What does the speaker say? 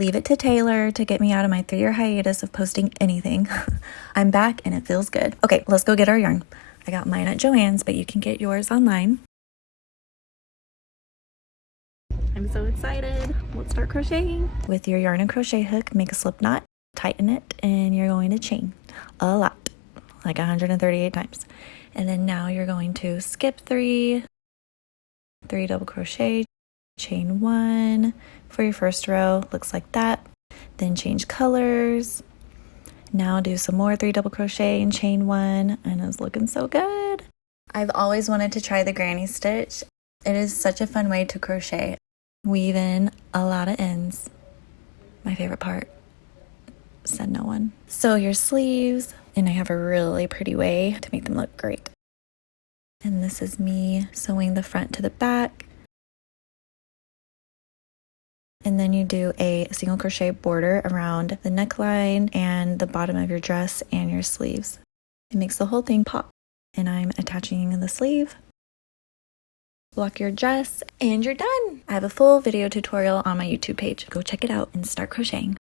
leave it to Taylor to get me out of my 3-year hiatus of posting anything. I'm back and it feels good. Okay, let's go get our yarn. I got mine at Joann's, but you can get yours online. I'm so excited. Let's start crocheting. With your yarn and crochet hook, make a slip knot, tighten it, and you're going to chain a lot, like 138 times. And then now you're going to skip 3 double crochet, chain 1 for your first row, looks like that. Then change colors. Now do some more 3 double crochet and chain 1, and it's looking so good. I've always wanted to try the granny stitch. It is such a fun way to crochet. Weave in a lot of ends. My favorite part, said no one. Sew your sleeves, and I have a really pretty way to make them look great. And this is me sewing the front to the back. And then you do a single crochet border around the neckline and the bottom of your dress and your sleeves. It makes the whole thing pop. And I'm attaching the sleeve. Block your dress and you're done. I have a full video tutorial on my YouTube page. Go check it out and start crocheting.